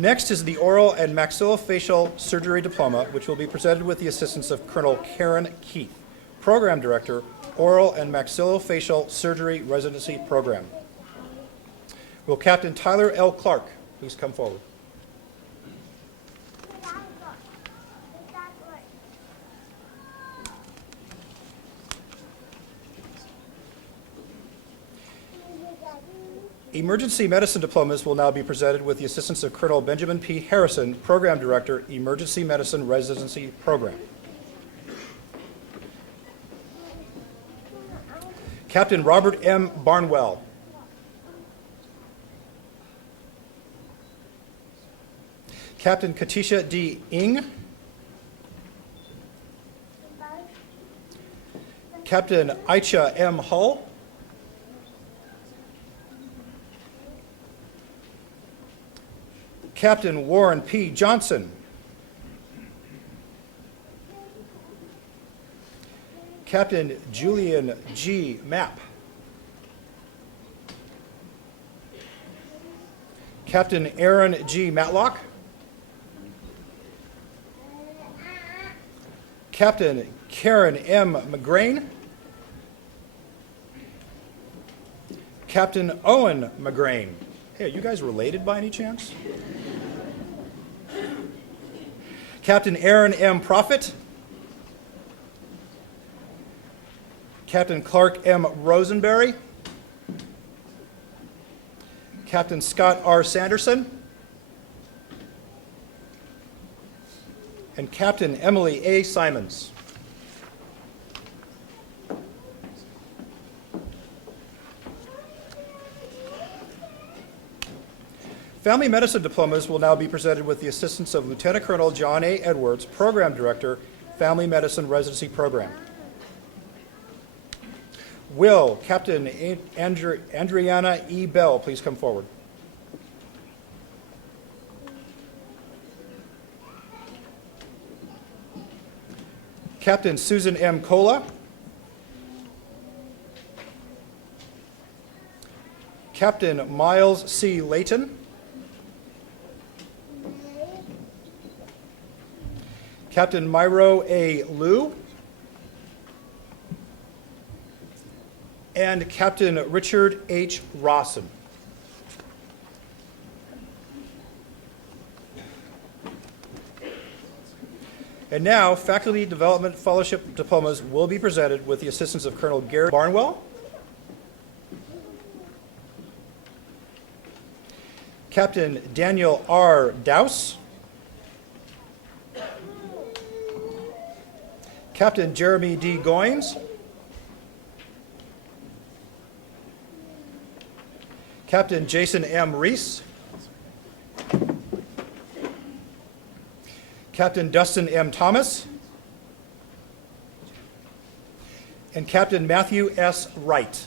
Next is the Oral and Maxillofacial Surgery Diploma, which will be presented with the assistance of Colonel Karen Keith, Program Director, Oral and Maxillofacial Surgery Residency Program. Will Captain Tyler L. Clark please come forward? Emergency medicine diplomas will now be presented with the assistance of Colonel Benjamin P. Harrison, Program Director, Emergency Medicine Residency Program. Captain Robert M. Barnwell. Captain Katisha D. Ing. Captain Aicha M. Hull. Captain Warren P. Johnson. Captain Julian G. Mapp. Captain Aaron G. Matlock. Captain Karen M. McGrain. Captain Owen McGrain. Hey, are you guys related by any chance? Captain Aaron M. Prophet. Captain Clark M. Rosenberry. Captain Scott R. Sanderson. And Captain Emily A. Simons. Family medicine diplomas will now be presented with the assistance of Lieutenant Colonel John A. Edwards, Program Director, Family Medicine Residency Program. Will Captain Andriana E. Bell please come forward? Captain Susan M. Cola. Captain Miles C. Layton. Captain Myro A. Liu. And Captain Richard H. Rawson. And now, Faculty Development Fellowship Diplomas will be presented with the assistance of Colonel Gary Barnwell, Captain Daniel R. Dowse, Captain Jeremy D. Goins, Captain Jason M. Reese, Captain Dustin M. Thomas, and Captain Matthew S. Wright.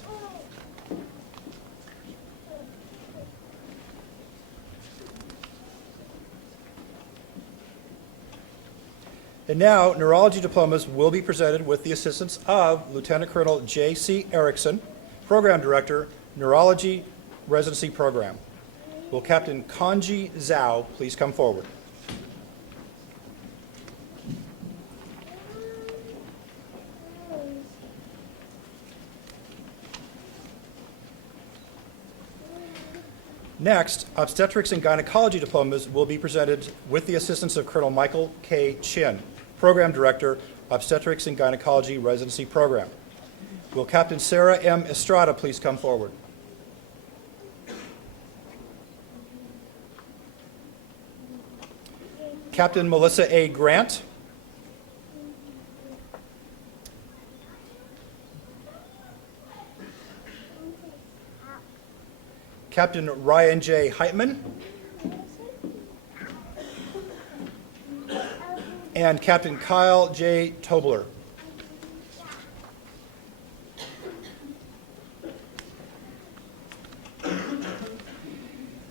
And now, neurology diplomas will be presented with the assistance of Lieutenant Colonel J.C. Erickson, Program Director, Neurology Residency Program. Will Captain Kanji Zhao please come forward? Next, obstetrics and gynecology diplomas will be presented with the assistance of Colonel Michael K. Chin, Program Director, Obstetrics and Gynecology Residency Program. Will Captain Sarah M. Estrada please come forward? Captain Melissa A. Grant. Captain Ryan J. Heitman. And Captain Kyle J. Tobler.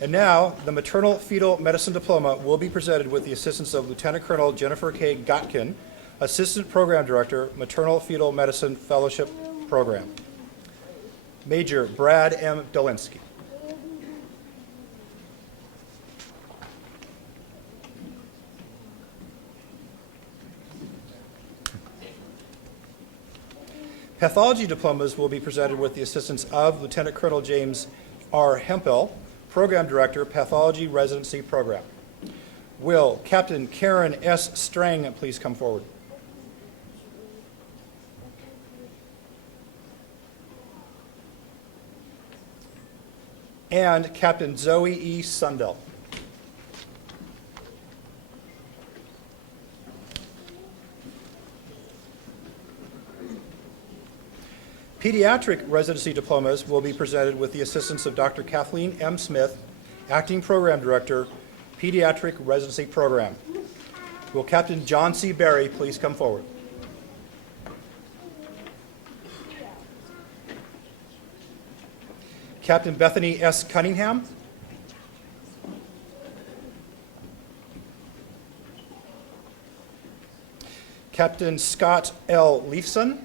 And now, the Maternal Fetal Medicine Diploma will be presented with the assistance of Lieutenant Colonel Jennifer K. Gotkin, Assistant Program Director, Maternal Fetal Medicine Fellowship Program. Major Brad M. Dolinsky. Pathology diplomas will be presented with the assistance of Lieutenant Colonel James R. Hempel, Program Director, Pathology Residency Program. Will Captain Karen S. Strang please come forward? And Captain Zoe E. Sundell. Pediatric residency diplomas will be presented with the assistance of Dr. Kathleen M. Smith, Acting Program Director, Pediatric Residency Program. Will Captain John C. Berry please come forward? Captain Bethany S. Cunningham. Captain Scott L. Leifson.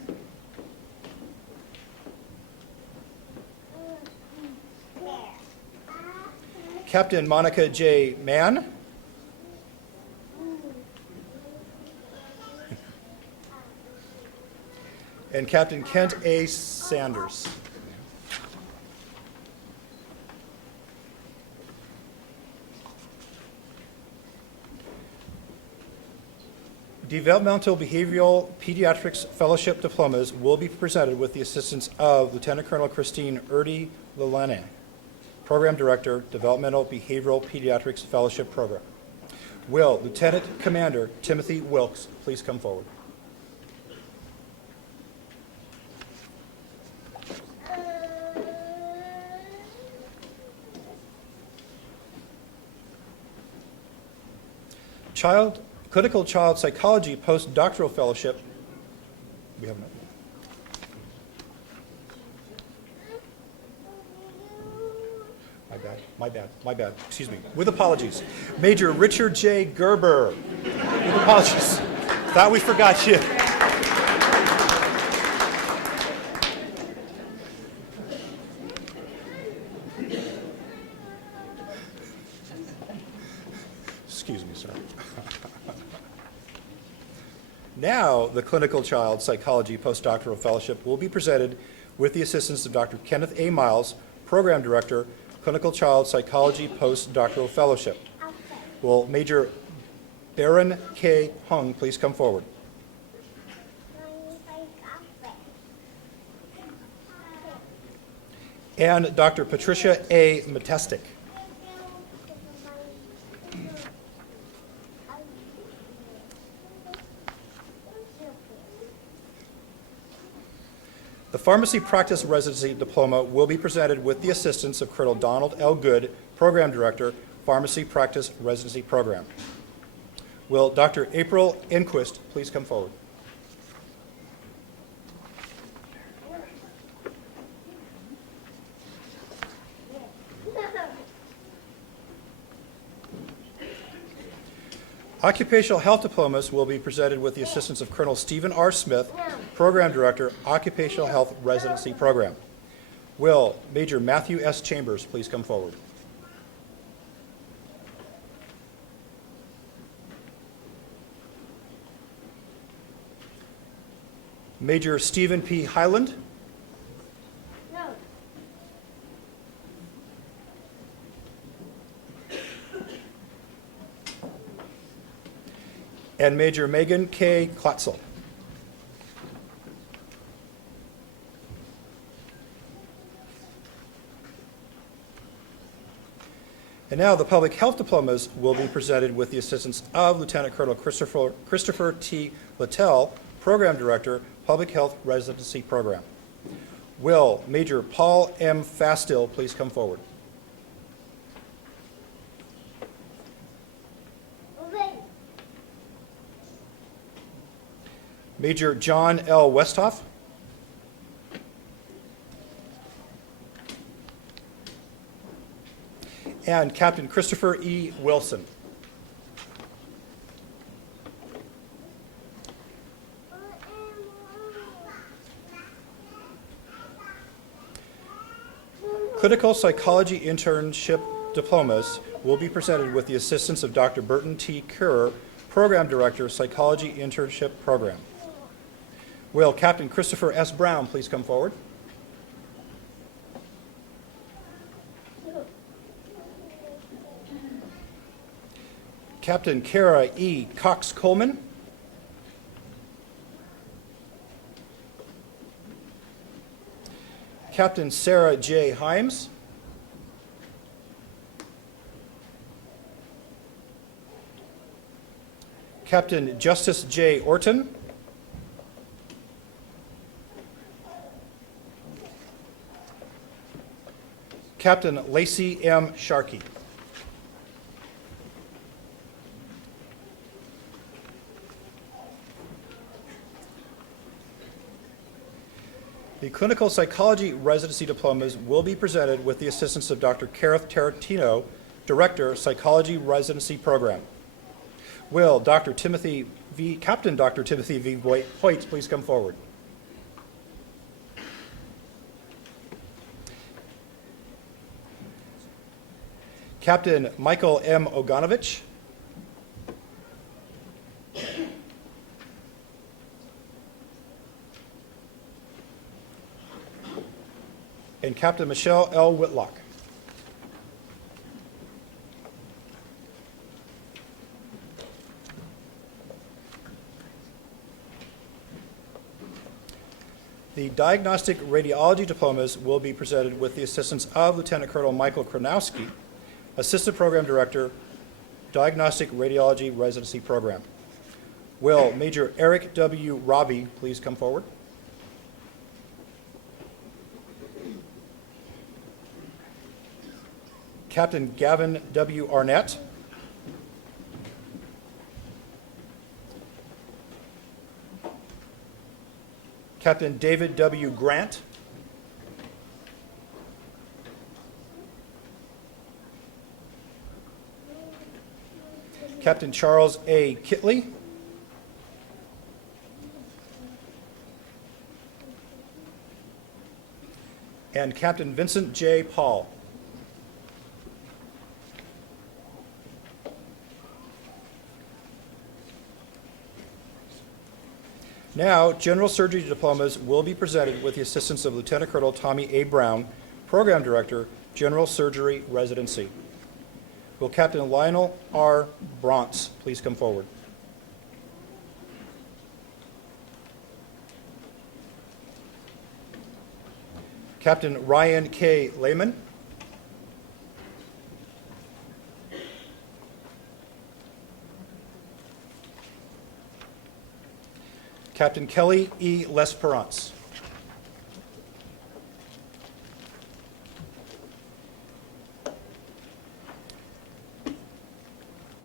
Captain Monica J. Mann. And Captain Kent A. Sanders. Developmental Behavioral Pediatrics Fellowship Diplomas will be presented with the assistance of Lieutenant Colonel Christine Erdy Lilene, Program Director, Developmental Behavioral Pediatrics Fellowship Program. Will Lieutenant Commander Timothy Wilkes please come forward? Clinical Child Psychology Postdoctoral Fellowship. We have no. My bad, excuse me. With apologies. Major Richard J. Gerber. With apologies. Thought we forgot you. Excuse me, sir. Now, the Clinical Child Psychology Postdoctoral Fellowship will be presented with the assistance of Dr. Kenneth A. Miles, Program Director, Clinical Child Psychology Postdoctoral Fellowship. Will Major Baron K. Hung please come forward? And Dr. Patricia A. Matestik. The Pharmacy Practice Residency Diploma will be presented with the assistance of Colonel Donald L. Good, Program Director, Pharmacy Practice Residency Program. Will Dr. April Enquist please come forward? Occupational health diplomas will be presented with the assistance of Colonel Stephen R. Smith, Program Director, Occupational Health Residency Program. Will Major Matthew S. Chambers please come forward? Major Stephen P. Highland. And Major Megan K. Klotzel. And now the public health diplomas will be presented with the assistance of Lieutenant Colonel Christopher T. Littell, Program Director, Public Health Residency Program. Will Major Paul M. Fastill please come forward? Major John L. Westhoff. And Captain Christopher E. Wilson. Clinical Psychology Internship Diplomas will be presented with the assistance of Dr. Burton T. Kerr, Program Director, Psychology Internship Program. Will Captain Christopher S. Brown please come forward? Captain Kara E. Cox-Coleman. Captain Sarah J. Himes. Captain Justice J. Orton. Captain Lacey M. Sharkey. The clinical psychology residency diplomas will be presented with the assistance of Dr. Kareth Tarantino, Director, Psychology Residency Program. Will Captain Dr. Timothy V. Hoyt please come forward? Captain Michael M. Oganovich. And Captain Michelle L. Whitlock. The diagnostic radiology diplomas will be presented with the assistance of Lieutenant Colonel Michael Kronowski, Assistant Program Director, Diagnostic Radiology Residency Program. Will Major Eric W. Robbie please come forward? Captain Gavin W. Arnett. Captain David W. Grant. Captain Charles A. Kitley. And Captain Vincent J. Paul. Now, general surgery diplomas will be presented with the assistance of Lieutenant Colonel Tommy A. Brown, Program Director, General Surgery Residency. Will Captain Lionel R. Bronce please come forward? Captain Ryan K. Lehman. Captain Kelly E. Lesperance.